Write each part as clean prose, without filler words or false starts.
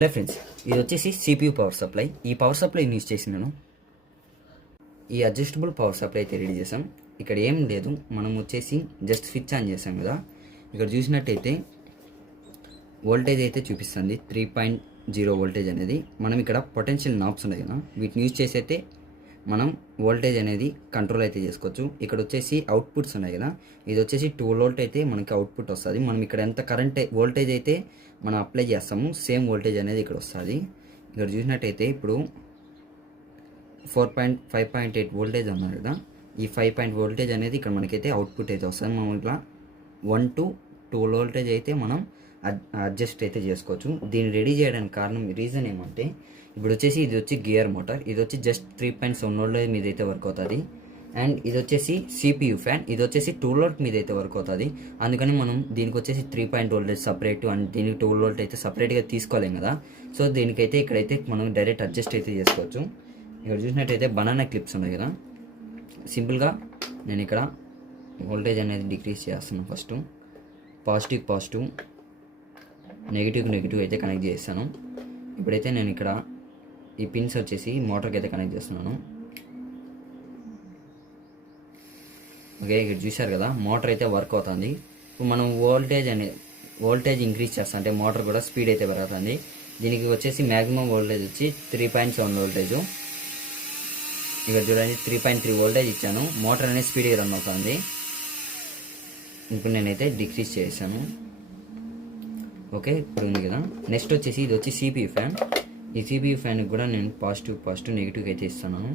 Hello friends, ఇది వచ్చేసి CPU power supply. ఈ పవర్ సప్లై యూజ్ చేసి నేను ఈ అడ్జస్టబుల్ పవర్ సప్లై అయితే రెడీ చేసాం. ఇక్కడ ఏం లేదు, మనం వచ్చేసి జస్ట్ స్విచ్ ఆన్ చేసాం కదా. ఇక్కడ చూసినట్టయితే వోల్టేజ్ అయితే చూపిస్తుంది 3.0 వోల్టేజ్ అనేది. మనం ఇక్కడ పొటెన్షియల్ నాబ్స్ ఉన్నాయి కదా, వీటిని యూజ్ చేసి అయితే మనం వోల్టేజ్ అనేది కంట్రోల్ అయితే చేసుకోవచ్చు. ఇక్కడ వచ్చేసి అవుట్పుట్స్ ఉన్నాయి కదా, ఇది వచ్చేసి 12 వోల్ట్ అయితే మనకి అవుట్పుట్ వస్తుంది. మనం ఇక్కడ ఎంత కరెంట్ వోల్టేజ్ అయితే మనం అప్లై చేస్తాము, సేమ్ వోల్టేజ్ అనేది ఇక్కడ వస్తుంది. ఇక్కడ చూసినట్టయితే ఇప్పుడు 5.8 వోల్టేజ్ ఉన్నారు కదా, ఈ 5 వోల్టేజ్ అనేది ఇక్కడ మనకైతే అవుట్పుట్ అయితే వస్తుంది. మనం ఇట్లా 1 to 2 వోల్టేజ్ అయితే మనం అడ్జస్ట్ అయితే చేసుకోవచ్చు. దీన్ని రెడీ చేయడానికి కారణం రీజన్ ఏమంటే, ఇప్పుడు వచ్చేసి ఇది వచ్చి గేర్ మోటార్, ఇది వచ్చి జస్ట్ 3.7 వోల్టేజ్ మీద అయితే వర్క్ అవుతుంది. అండ్ ఇది వచ్చేసి CPU ఫ్యాన్, ఇది వచ్చేసి 2 వోల్ట్ మీద అయితే వర్క్ అవుతుంది. అందుకని మనం దీనికి వచ్చేసి 3 వోల్టేజ్ సపరేట్ అండ్ దీనికి 2 వోల్ట్ అయితే సపరేట్గా తీసుకోలేం కదా. సో దీనికైతే ఇక్కడైతే మనం డైరెక్ట్ అడ్జస్ట్ అయితే చేసుకోవచ్చు. ఇక్కడ చూసినట్టయితే బనానా క్లిప్స్ ఉన్నాయి కదా, సింపుల్గా నేను ఇక్కడ వోల్టేజ్ అనేది డిక్రీజ్ చేస్తున్నాను. ఫస్ట్ పాజిటివ్ నెగిటివ్ అయితే కనెక్ట్ చేస్తాను. ఇప్పుడైతే నేను ఇక్కడ ఈ పిన్స్ వచ్చేసి మోటార్కి అయితే కనెక్ట్ చేస్తున్నాను. ఓకే, ఇక్కడ చూశారు కదా, మోటార్ అయితే వర్క్ అవుతుంది. ఇప్పుడు మనం వోల్టేజ్ ఇంక్రీజ్ చేస్తాం అంటే మోటార్ కూడా స్పీడ్ అయితే పెరుగుతుంది. దీనికి వచ్చేసి మ్యాక్సిమం వోల్టేజ్ వచ్చి 3.7 వోల్టేజ్. ఇక్కడ చూడండి 3.3 వోల్టేజ్ ఇచ్చాను, మోటార్ అనేది స్పీడ్గా రన్ అవుతుంది. ఇప్పుడు నేనైతే డిక్రీజ్ చేశాను. ఓకే, ఇప్పుడు ఉంది కదా. నెక్స్ట్ వచ్చేసి ఇది వచ్చి CPU ఫ్యాన్. ఈ CPU ఫ్యాన్కి కూడా నేను పాజిటివ్ నెగిటివ్కి అయితే ఇస్తున్నాను.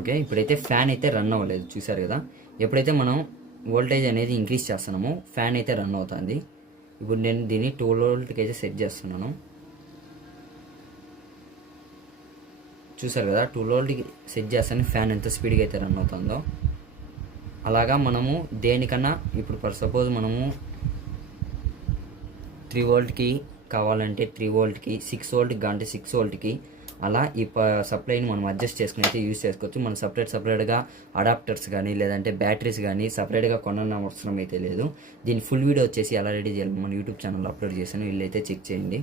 ఓకే, ఇప్పుడైతే ఫ్యాన్ అయితే రన్ అవ్వలేదు, చూసారు కదా. ఎప్పుడైతే మనం వోల్టేజ్ అనేది ఇంక్రీజ్ చేస్తున్నామో ఫ్యాన్ అయితే రన్ అవుతుంది. ఇప్పుడు నేను దీన్ని 12 వోల్ట్కి అయితే సెట్ చేస్తున్నాను. చూసారు కదా, 12 వోల్ట్కి సెట్ చేస్తాను ఫ్యాన్ ఎంత స్పీడ్గా అయితే రన్ అవుతుందో. అలాగా మనము దేనికన్నా ఇప్పుడు ఫర్ సపోజ్ మనము 3 వోల్ట్కి కావాలంటే 3 వోల్ట్కి, 6 వోల్ట్కి కావాలంటే 6 వోల్ట్కి, అలా ఈ సప్లైని మనం అడ్జస్ట్ చేసుకుని అయితే యూజ్ చేసుకోవచ్చు. మనం సపరేట్గా అడాప్టర్స్ కానీ లేదంటే బ్యాటరీస్ కానీ సపరేట్గా కొనన్న అవసరం అయితే లేదు. దీని ఫుల్ వీడియో వచ్చేసి ఎలా రెడీ చేయాలి మన యూట్యూబ్ ఛానల్లో అప్లోడ్ చేశాను, వీళ్ళైతే చెక్ చేయండి.